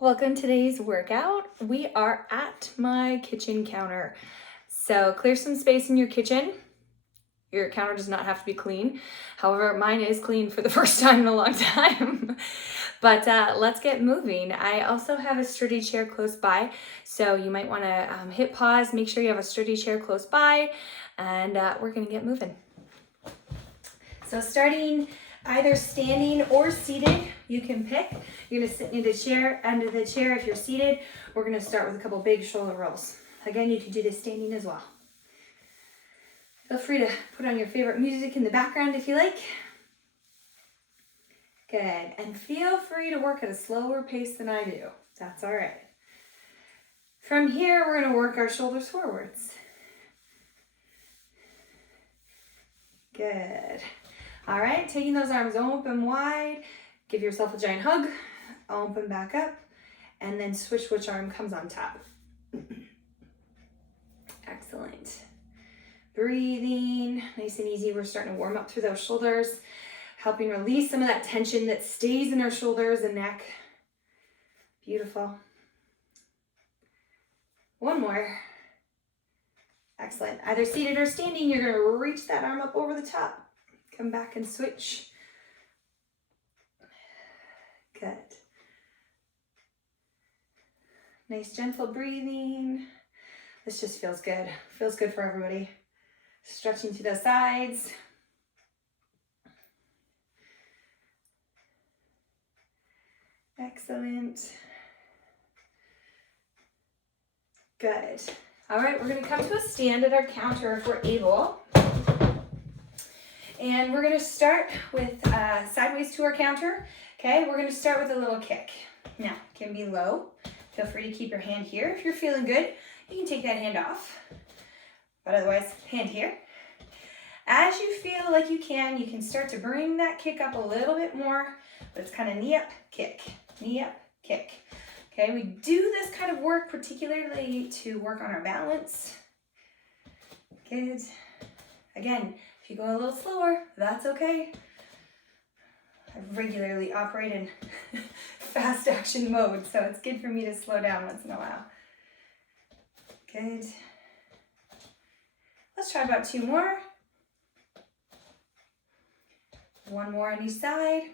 Welcome to today's workout. We are at my kitchen counter. So clear some space in your kitchen. Your counter does not have to be clean. However, mine is clean for the first time in a long time. But let's get moving. I also have a sturdy chair close by. So you might want to hit pause, make sure you have a sturdy chair close by, and we're going to get moving. So starting either standing or seated, you can pick. You're gonna sit under the chair if you're seated. We're gonna start with a couple big shoulder rolls. Again, you can do this standing as well. Feel free to put on your favorite music in the background if you like. Good, and feel free to work at a slower pace than I do. That's all right. From here, we're gonna work our shoulders forwards. Good. All right, taking those arms open wide, give yourself a giant hug, open back up, and then switch which arm comes on top. Excellent. Breathing, nice and easy. We're starting to warm up through those shoulders, helping release some of that tension that stays in our shoulders and neck. Beautiful. One more. Excellent. Either seated or standing, you're gonna reach that arm up over the top. Come back and switch. Good. Nice gentle breathing. This just feels good. Feels good for everybody. Stretching to the sides. Excellent. Good. All right, we're gonna come to a stand at our counter if we're able. And we're gonna start with sideways to our counter. Okay, we're gonna start with a little kick. Now, it can be low. Feel free to keep your hand here. If you're feeling good, you can take that hand off. But otherwise, hand here. As you feel like you can start to bring that kick up a little bit more, but it's kind of knee up, kick, knee up, kick. Okay, we do this kind of work particularly to work on our balance. Good. Again, if you go a little slower, that's okay. I regularly operate in fast action mode, so it's good for me to slow down once in a while. Good. Let's try about 2 more. 1 more on each side.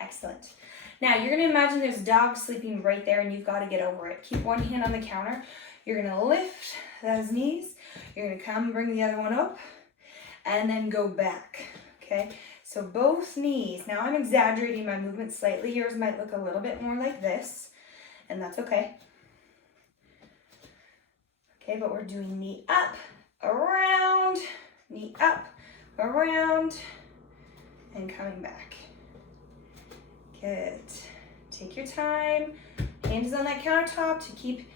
Excellent. Now you're gonna imagine there's a dog sleeping right there and you've got to get over it. Keep one hand on the counter. You're gonna lift those knees. You're gonna come bring the other one up and then go back, okay? So both knees. Now I'm exaggerating my movement slightly. Yours might look a little bit more like this, and that's okay. Okay, but we're doing knee up, around, knee up, around, and coming back. Good. Take your time. Hand is on that countertop to keep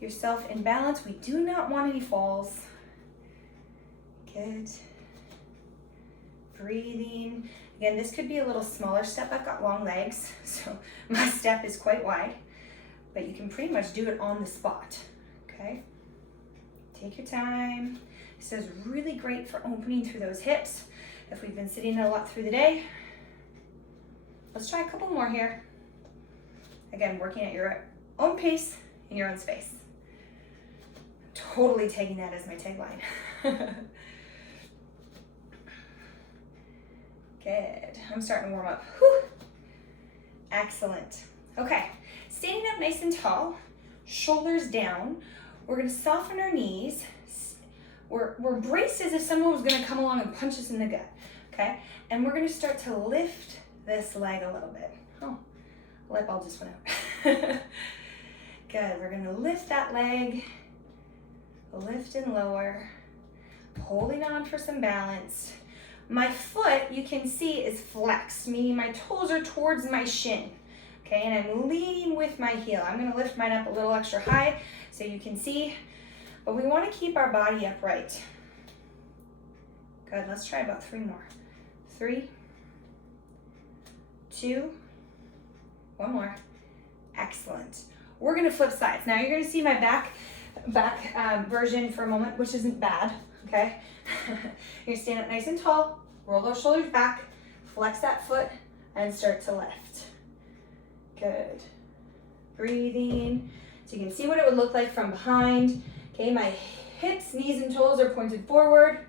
yourself in balance. We do not want any falls. Good. Breathing. Again, this could be a little smaller step. I've got long legs, so my step is quite wide, but you can pretty much do it on the spot, okay? Take your time. This is really great for opening through those hips if we've been sitting a lot through the day. Let's try a couple more here. Again, working at your own pace in your own space. I'm totally taking that as my tagline. Good. I'm starting to warm up. Whew. Excellent. Okay. Standing up nice and tall, shoulders down. We're going to soften our knees. We're braced as if someone was going to come along and punch us in the gut. Okay. And we're going to start to lift this leg a little bit. Oh, light bulb just went out. Good. We're going to lift that leg, lift and lower, holding on for some balance. My foot, you can see, is flexed, meaning my toes are towards my shin. Okay, and I'm leading with my heel. I'm going to lift mine up a little extra high so you can see, but we want to keep our body upright. Good. Let's try about 3 more. 3, 2, 1 more. Excellent. We're going to flip sides. Now you're going to see my back version for a moment, which isn't bad, okay? You're going to stand up nice and tall, roll those shoulders back, flex that foot, and start to lift. Good. breathing. So you can see what it would look like from behind. Okay, my hips, knees, and toes are pointed forward.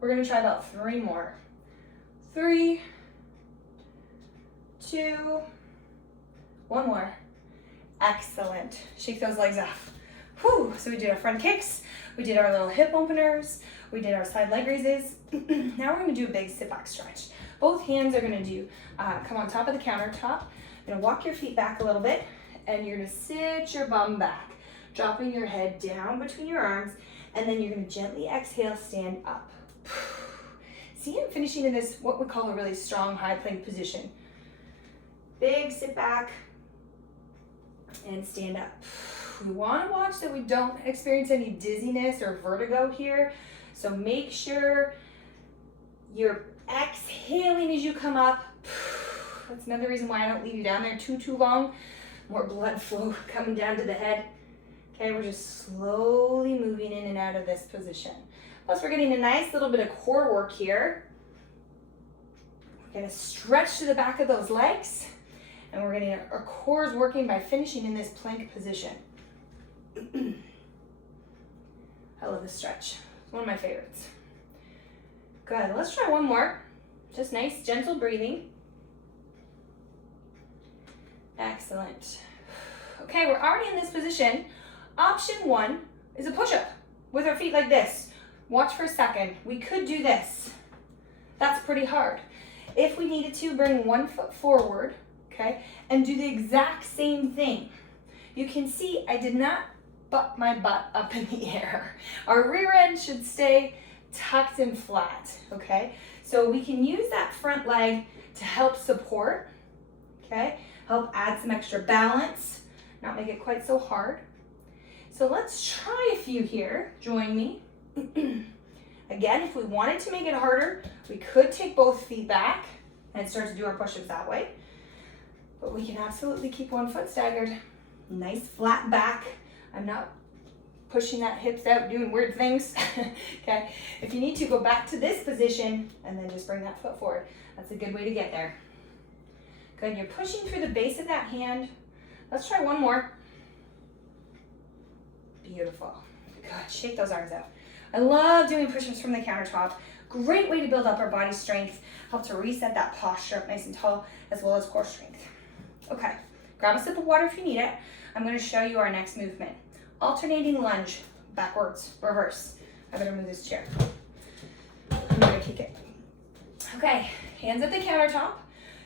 We're gonna try about 3 more. 3, 2, 1 more. Excellent. Shake those legs off. Whew. So we did our front kicks, we did our little hip openers, we did our side leg raises. Now we're gonna do a big sit back stretch. Both hands are gonna come on top of the countertop. You're gonna walk your feet back a little bit, and you're gonna sit your bum back, dropping your head down between your arms, and then you're gonna gently exhale, stand up. See, I'm finishing in this, what we call a really strong high plank position. Big sit back and stand up. We want to watch that we don't experience any dizziness or vertigo here. So make sure you're exhaling as you come up. That's another reason why I don't leave you down there too long. More blood flow coming down to the head. Okay, we're just slowly moving in and out of this position. Plus we're getting a nice little bit of core work here. We're gonna stretch to the back of those legs, and we're getting our cores working by finishing in this plank position. I love this stretch. It's one of my favorites. Good, let's try one more. Just nice, gentle breathing. Excellent. Okay, we're already in this position. Option 1 is a push-up with our feet like this. Watch for a second. We could do this. That's pretty hard. If we needed to, bring 1 foot forward, okay, and do the exact same thing. You can see I did not butt my butt up in the air. Our rear end should stay tucked and flat, okay? So we can use that front leg to help support, okay? Help add some extra balance, not make it quite so hard. So let's try a few here. Join me. Again, if we wanted to make it harder, we could take both feet back and start to do our push-ups that way. But we can absolutely keep 1 foot staggered. Nice flat back. I'm not pushing that hips out, doing weird things. Okay, if you need to, go back to this position and then just bring that foot forward. That's a good way to get there. Good, you're pushing through the base of that hand. Let's try one more. Beautiful. Good, shake those arms out. I love doing push-ups from the countertop. Great way to build up our body strength, help to reset that posture up nice and tall, as well as core strength. Okay, grab a sip of water if you need it. I'm gonna show you our next movement. Alternating lunge, backwards, reverse. I better move this chair. I'm gonna kick it. Okay, hands at the countertop.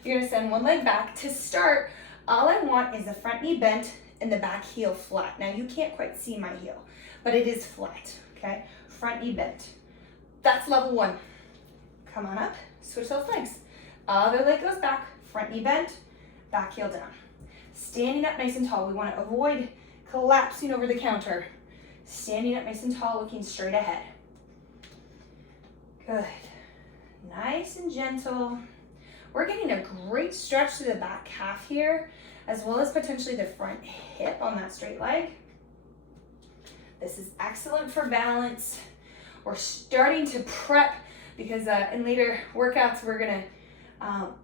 You're gonna send one leg back. To start, all I want is the front knee bent and the back heel flat. Now you can't quite see my heel, but it is flat, okay? Front knee bent. That's level 1. Come on up, switch those legs. Other leg goes back, front knee bent, back heel down. Standing up nice and tall. We want to avoid collapsing over the counter. Standing up nice and tall, looking straight ahead. Good. Nice and gentle. We're getting a great stretch to the back calf here, as well as potentially the front hip on that straight leg. This is excellent for balance. We're starting to prep because in later workouts, we're gonna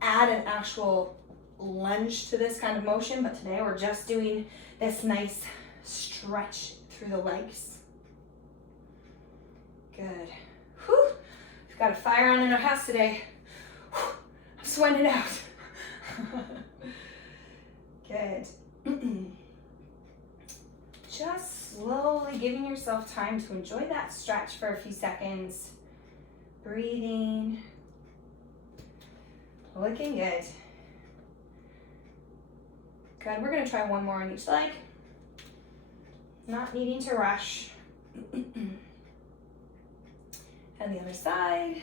add an actual lunge to this kind of motion, but today we're just doing this nice stretch through the legs. Good. Whew. We've got a fire on in our house today. Whew. I'm sweating it out. Good. Just slowly giving yourself time to enjoy that stretch for a few seconds. Breathing. Looking good. Good, we're gonna try one more on each leg. Not needing to rush. And the other side.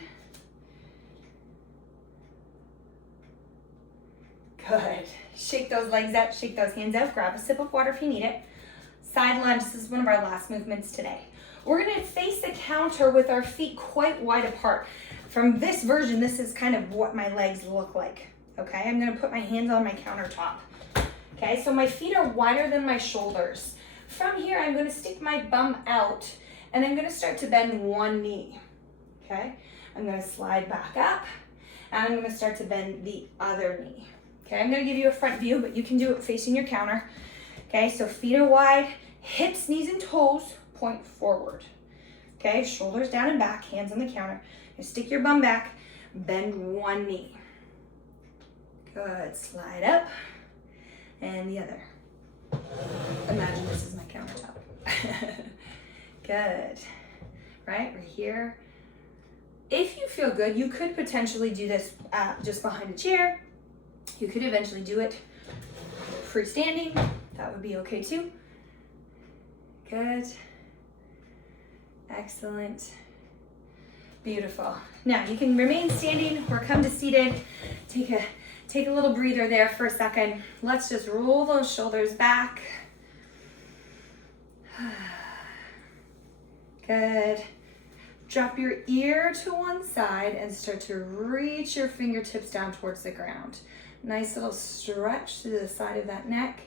Good. Shake those legs out, shake those hands out. Grab a sip of water if you need it. Side lunge, this is one of our last movements today. We're gonna face the counter with our feet quite wide apart. From this version, this is kind of what my legs look like, okay? I'm gonna put my hands on my countertop. Okay, so my feet are wider than my shoulders. From here, I'm gonna stick my bum out and I'm gonna start to bend one knee, okay? I'm gonna slide back up and I'm gonna start to bend the other knee. Okay, I'm gonna give you a front view, but you can do it facing your counter. Okay, so feet are wide, hips, knees, and toes point forward. Okay, shoulders down and back, hands on the counter. You stick your bum back, bend one knee. Good, slide up, and the other. Imagine this is my countertop. Good, right here. If you feel good, you could potentially do this just behind a chair. You could eventually do it freestanding. That would be okay too. Good. Excellent. Beautiful. Now you can remain standing or come to seated. Take a little breather there for a second. Let's just roll those shoulders back. Good. Drop your ear to one side and start to reach your fingertips down towards the ground. Nice little stretch to the side of that neck.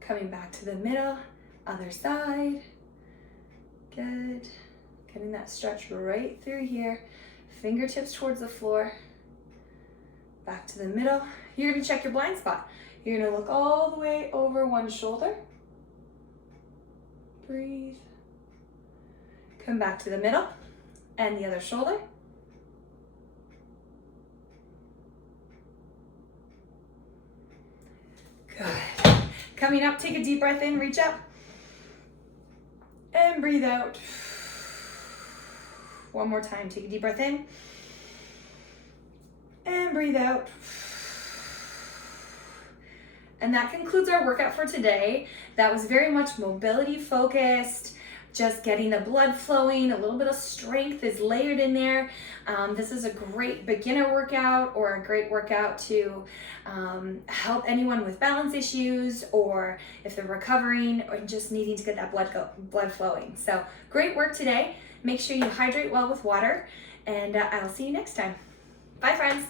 Coming back to the middle, other side. Good. Getting that stretch right through here. Fingertips towards the floor. Back to the middle. You're gonna check your blind spot. You're gonna look all the way over one shoulder. Breathe. Come back to the middle and the other shoulder. Good. Coming up, take a deep breath in, reach up. And breathe out. One more time, take a deep breath in. And breathe out. And that concludes our workout for today. That was very much mobility focused, just getting the blood flowing, a little bit of strength is layered in there. This is a great beginner workout or a great workout to help anyone with balance issues or if they're recovering or just needing to get that blood flowing. So great work today. Make sure you hydrate well with water and I'll see you next time. Bye friends.